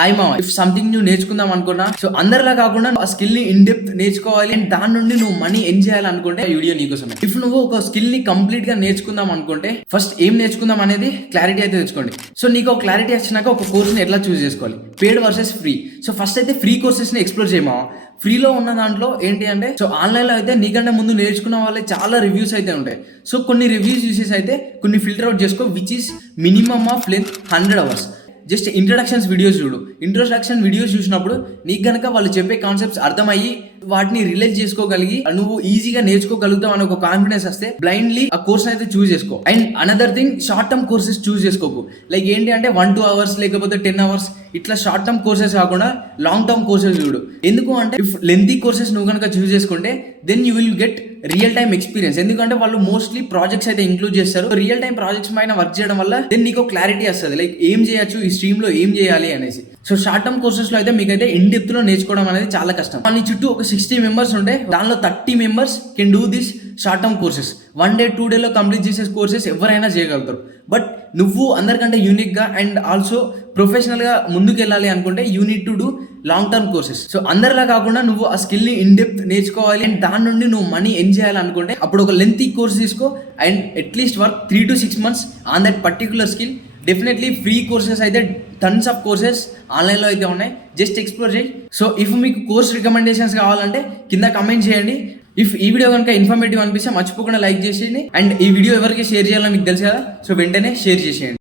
Hi మామ, if something నువ్వు నేర్చుకుందాం అనుకున్నా, సో అందరిలా కాకుండా ఆ స్కిల్ ని ఇన్ డెప్త్ నేర్చుకోవాలి అండ్ దాని నుండి నువ్వు మనీ ఎర్న్ చేయాలనుకుంటే ఈ వీడియో నీకోసమే. ఇఫ్ నువ్వు ఒక స్కిల్ ని కంప్లీట్ గా నేర్చుకుందాం అనుకుంటే ఫస్ట్ ఏం నేర్చుకుందాం అనేది క్లారిటీ అయితే తెచ్చుకోండి. సో నీకు ఒక క్లారిటీ వచ్చినాక ఒక కోర్స్ ని ఎట్లా చూస్ చేసుకోవాలి, పేడ్ వర్సెస్ ఫ్రీ. సో ఫస్ట్ అయితే ఫ్రీ కోర్సెస్ ని ఎక్స్ప్లోర్ చేయమా. ఫ్రీలో ఉన్న దాంట్లో ఏంటి అంటే, సో ఆన్లైన్లో అయితే నీకంటే ముందు నేర్చుకున్న వాళ్ళే చాలా రివ్యూస్ అయితే ఉంటాయి. సో కొన్ని రివ్యూస్ యూసెస్ అయితే కొన్ని ఫిల్టర్ అవుట్ చేసుకో, which is minimum of length 100 hours. Just introductions videos చూడు. ఇంట్రొడక్షన్ వీడియోస్ చూసినప్పుడు నీకు కనుక వాళ్ళు చెప్పే కాన్సెప్ట్స్ అర్థమయ్యి వాటిని రిలేట్ చేసుకోగలిగి నువ్వు ఈజీగా నేర్చుకోగలుగుతావు అనే ఒక కాన్ఫిడెన్స్ వస్తే బ్లైండ్లీ ఆ కోర్స్ అయితే చూస్ చేసుకో. And another thing, short term courses choose చేసుకోకు. లైక్ ఏంటి అంటే 1-2 hours లేకపోతే 10 hours ఇట్లా షార్ట్ టర్మ్ కోర్సెస్ కాకుండా లాంగ్ టర్మ్ కోర్సెస్ చూడు. ఎందుకు అంటే ఇఫ్ లెంతీ కోర్సెస్ నువ్వు కనుక చూస్ చేసుకుంటే then you will get real time experience. ఎందుకంటే వాళ్ళు మోస్ట్లీ ప్రాజెక్ట్స్ అయితే ఇంక్లూడ్ చేస్తారు. రియల్ టైమ్ ప్రాజెక్ట్స్ పైన వర్క్ చేయడం వల్ల దెన్ నీకు క్లారిటీ వస్తుంది, లైక్ ఏం చేయొచ్చు ఈ స్ట్రీమ్ లో, ఏం చేయాలి అనేసి. సో షార్ట్ టర్మ్ కోర్సెస్ లో అయితే మీకైతే ఇన్ డెప్త్ లో నేర్చుకోవడం అనేది చాలా కష్టం. వాళ్ళ చుట్టూ ఒక 60 members ఉంటే దానిలో 30 members can do this short term courses. 1 day 2 day లో కంప్లీట్ చేసే కోర్సెస్ ఎవరైనా చేయగలుగుతారు. బట్ నువ్వు అందరికంటే యూనిక్ గా అండ్ ఆల్సో ప్రొఫెషనల్ గా ముందుకు వెళ్ళాలి అనుకుంటే you need to do long term courses. So అందరిలా కాకుండా నువ్వు ఆ స్కిల్ ని ఇన్ డెప్త్ నేర్చుకోవాలి అండ్ దాని నుండి నువ్వు మనీ ఎర్న్ చేయాలనుకుంటే అప్పుడు ఒక లెంతీ కోర్స్ తీసుకో and at least work 3 to 6 months on that particular skill. Definitely free courses అయితే టన్స్ ఆఫ్ కోర్సెస్ ఆన్లైన్లో అయితే ఉన్నాయి, జస్ట్ ఎక్స్ప్లోర్ చేయి. సో ఇఫ్ మీకు కోర్స్ రికమెండేషన్స్ కావాలంటే కింద కమెంట్ చేయండి. ఇఫ్ ఈ వీడియో కనుక ఇన్ఫర్మేటివ్ అనిపిస్తే మర్చిపోకుండా లైక్ చేసేయండి. అండ్ ఈ వీడియో ఎవరికి షేర్ చేయాలో మీకు తెలుసు కదా, సో వెంటనే షేర్ చేసేయండి.